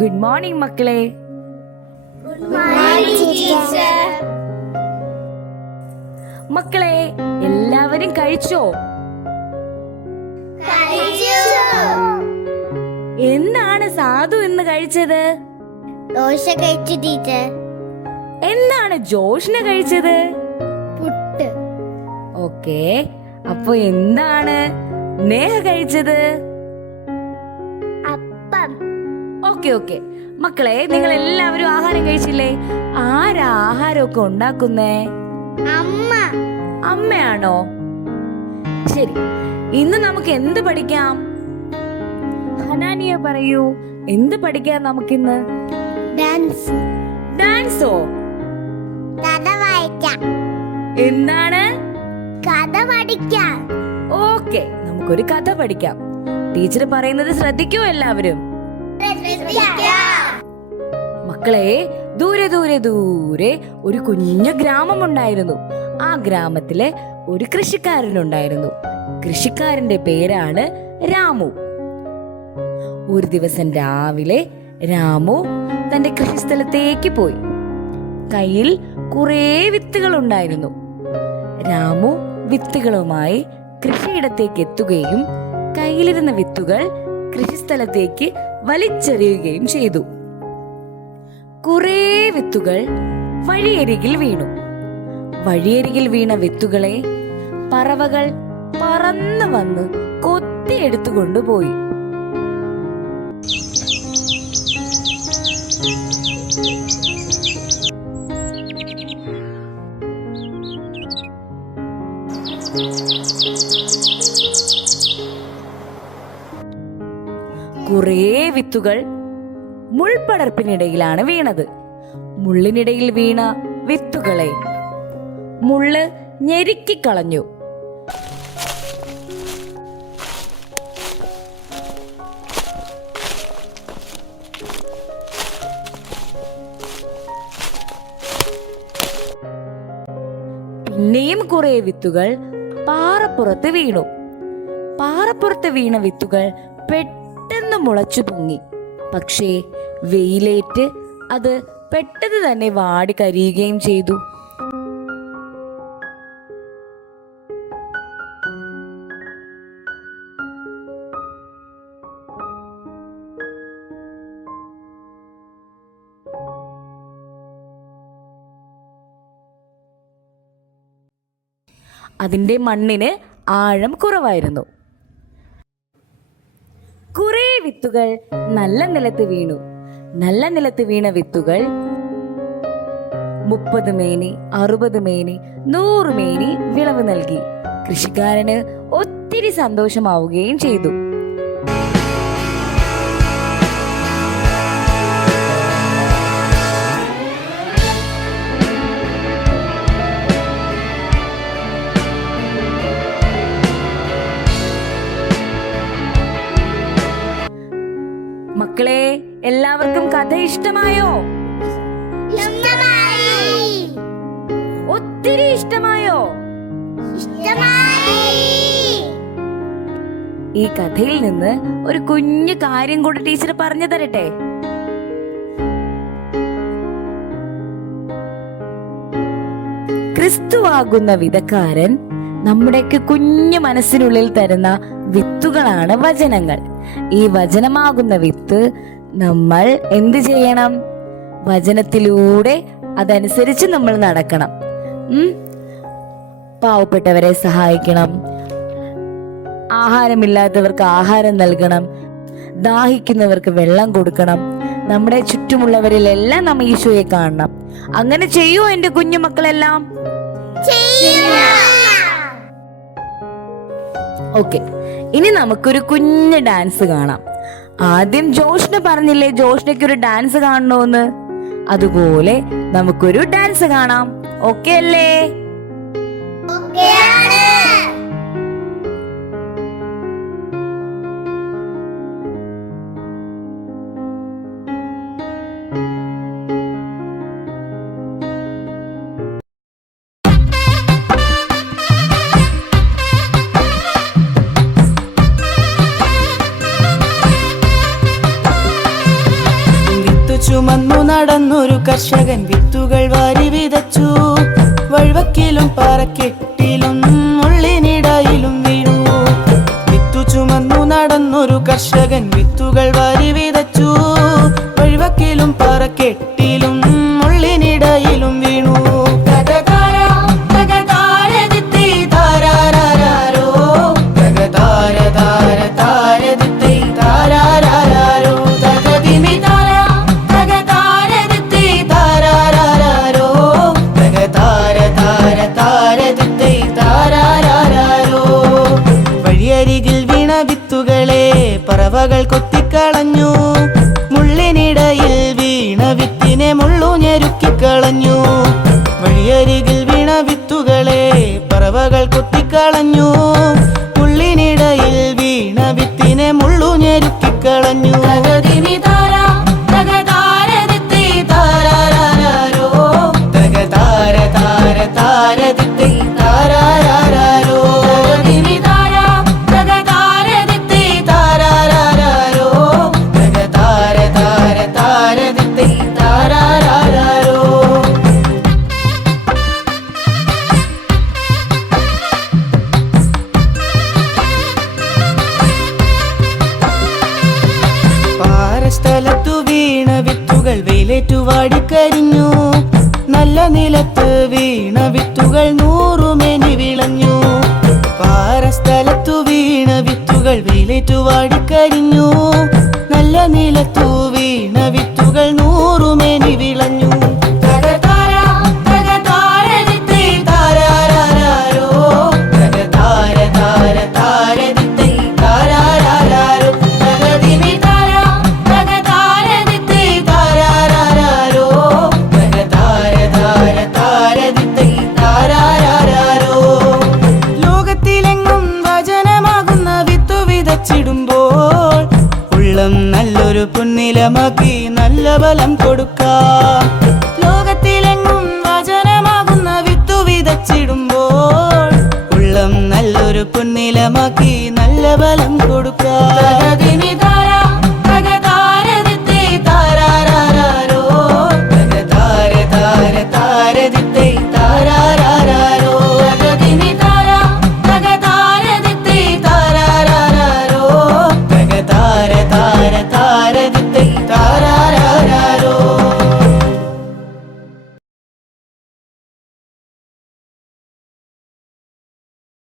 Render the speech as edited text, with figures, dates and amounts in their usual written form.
Good morning മക്കളെ. മക്കളെ എല്ലാവരും കഴിച്ചോ? എന്താണ് സാധു ഇന്ന് കഴിച്ചത്? ദോശ കഴിച്ചു ടീച്ചർ. എന്താണ് ജോഷ്ന കഴിച്ചത്? പുട്ട്. ഓക്കേ, അപ്പൊ എന്താണ് നേഹ കഴിച്ചത്? അപ്പം. ഓക്കെ മക്കളെ, നിങ്ങൾ എല്ലാവരും ആഹാരം കഴിച്ചില്ലേ? ആരാ ആഹാരമൊക്കെ ഉണ്ടാക്കുന്നേ? അമ്മ. അമ്മയാണോ? ശരി, ഇന്ന് നമുക്ക് എന്ത് പഠിക്കാം? ഹനാനിയ പറയൂ, എന്ത് പഠിക്കാം നമുക്കിന്ന്? ഡാൻസ്. ഡാൻസോ? കഥ വായിക്കാം. എന്താണ്? കഥ പഠിക്കാം. ഓക്കെ, നമുക്കൊരു കഥ പഠിക്കാം. ടീച്ചർ പറയുന്നത് ശ്രദ്ധിക്കൂ എല്ലാവരും. മക്കളെ, ദൂരെ ദൂരെ ദൂരെ ഒരു കുഞ്ഞു ഗ്രാമമുണ്ടായിരുന്നു. ആ ഗ്രാമത്തിലെ ഒരു കൃഷിക്കാരനുണ്ടായിരുന്നു. കൃഷിക്കാരന്റെ പേരാണ് രാമു. ഒരു ദിവസം രാവിലെ രാമു തന്റെ കൃഷിസ്ഥലത്തേക്ക് പോയി. കയ്യിൽ കുറേ വിത്തുകൾ ഉണ്ടായിരുന്നു. രാമു വിത്തുകളുമായി കൃഷിയിടത്തേക്ക് എത്തുകയും കയ്യിലിരുന്ന വിത്തുകൾ കൃഷിസ്ഥലത്തേക്ക് വലിച്ചെറിയുകയും ചെയ്തു. കുറേ വിത്തുകൾ വഴിയരികിൽ വീണു. വഴിയരികിൽ വീണ വിത്തുകളെ പറവകൾ പറന്നു വന്ന് കൊത്തിയെടുത്തുകൊണ്ടുപോയി. കുറേ വിത്തുകൾ മുൾപടർപ്പിനിടയിലാണ് വീണത്. മുള്ളിനിടയിൽ വീണ വിത്തുകളെ മുള്ള് ഞെരുക്കിക്കളഞ്ഞു. പിന്നെയും കുറെ വിത്തുകൾ പാറപ്പുറത്ത് വീണു. പാറപ്പുറത്ത് വീണ വിത്തുകൾ പെട്ടെന്ന് മുളച്ചു പൊങ്ങി. പക്ഷേ വെയിലേറ്റ് അത് പെട്ടെന്ന് തന്നെ വാടി കരിയുകയും ചെയ്തു. അതിന്റെ മണ്ണിന് ആഴം കുറവായിരുന്നു. കുറെ വിത്തുകൾ നല്ല നിലത്ത് വീണു. നല്ല നിലത്ത് വീണ വിത്തുകൾ 30 മേനി, 60 മേനി, 100 മേനി വിളവ് നൽകി. കൃഷിക്കാരന് ഒത്തിരി സന്തോഷമാവുകയും ചെയ്തു. മക്കളെ, എല്ലാവർക്കും കഥ ഇഷ്ടമായോ? ഒത്തിരി ഇഷ്ടമായോ? ഈ കഥയിൽ നിന്ന് ഒരു കുഞ്ഞു കാര്യം കൂടി ടീച്ചർ പറഞ്ഞു തരട്ടെ. ക്രിസ്തുവാകുന്ന വിതക്കാരൻ നമ്മുടെയൊക്കെ കുഞ്ഞു മനസ്സിനുള്ളിൽ തരുന്ന വിത്തുകളാണ് വചനങ്ങൾ. ഈ വചനമാകുന്ന വിത്ത് നമ്മൾ എന്ത് ചെയ്യണം? വചനത്തിലൂടെ അതനുസരിച്ച് നമ്മൾ നടക്കണം. പാവപ്പെട്ടവരെ സഹായിക്കണം, ആഹാരമില്ലാത്തവർക്ക് ആഹാരം നൽകണം, ദാഹിക്കുന്നവർക്ക് വെള്ളം കൊടുക്കണം. നമ്മുടെ ചുറ്റുമുള്ളവരിലെല്ലാം നമ്മൾ ഈശോയെ കാണണം. അങ്ങനെ ചെയ്യൂ എന്റെ കുഞ്ഞു മക്കളെല്ലാം. ഓക്കെ, ഇനി നമുക്കൊരു കുഞ്ഞു ഡാൻസ് കാണാം. ആദ്യം ജോഷ്ന പറഞ്ഞില്ലേ ജോഷ്നയ്ക്ക് ഒരു ഡാൻസ് കാണണോന്ന്? അതുപോലെ നമുക്കൊരു ഡാൻസ് കാണാം. ഓക്കെ അല്ലേ? നടന്നൊരു കർഷകൻ വിത്തുകൾ വാരി വിതച്ചു. വഴുവക്കിലും പാറക്കെട്ടിലും മുള്ളിനിടയിലും വീണു. വിത്തു ചുമന്നു നടന്നൊരു കർഷകൻ വിത്തുകൾ വാരി വിതച്ചു. വഴുവക്കിലും പാറക്കെട്ടിലും മുള്ളിനിടയിലും വീണു. വഴിയരികിൽ വീണ വിത്തുകളെ പറവകൾ കൊത്തിക്കളഞ്ഞു. മുള്ളിനിടയിൽ വീണ വിത്തിനെ മുള്ളു ഞെരുക്കിക്കളഞ്ഞു. വഴിയരികിൽ വീണ വിത്തുകളെ പറവകൾ കൊത്തിക്കളഞ്ഞു. മുള്ളിനിടയിൽ വീണ വിത്തിനെ മുള്ളു ഞെരുക്കിക്കളഞ്ഞു. സ്ഥലത്തു വീണ വിത്തുകൾ വെയിലേറ്റു വാടിക്കരിഞ്ഞു. നല്ല നിലത്ത് വീണ വിത്തുകൾ നൂറുമേനി വിളഞ്ഞു. പാറസ്ഥലത്തു വീണ വിത്തുകൾ വെയിലേറ്റു വാടിക്കരിഞ്ഞു. നല്ല നിലത്തു വീണ വിത്തുകൾ നൂറുമേനി വിളഞ്ഞു. ഉള്ളം നല്ലൊരു പുന്നിലമാക്കി നല്ല ബലം കൊടുക്കാം. ലോകത്തിലെങ്ങും വചനമാകുന്ന വിത്തു വിതച്ചിടുമ്പോൾ ഉള്ളം നല്ലൊരു പുന്നിലമാക്കി നല്ല ബലം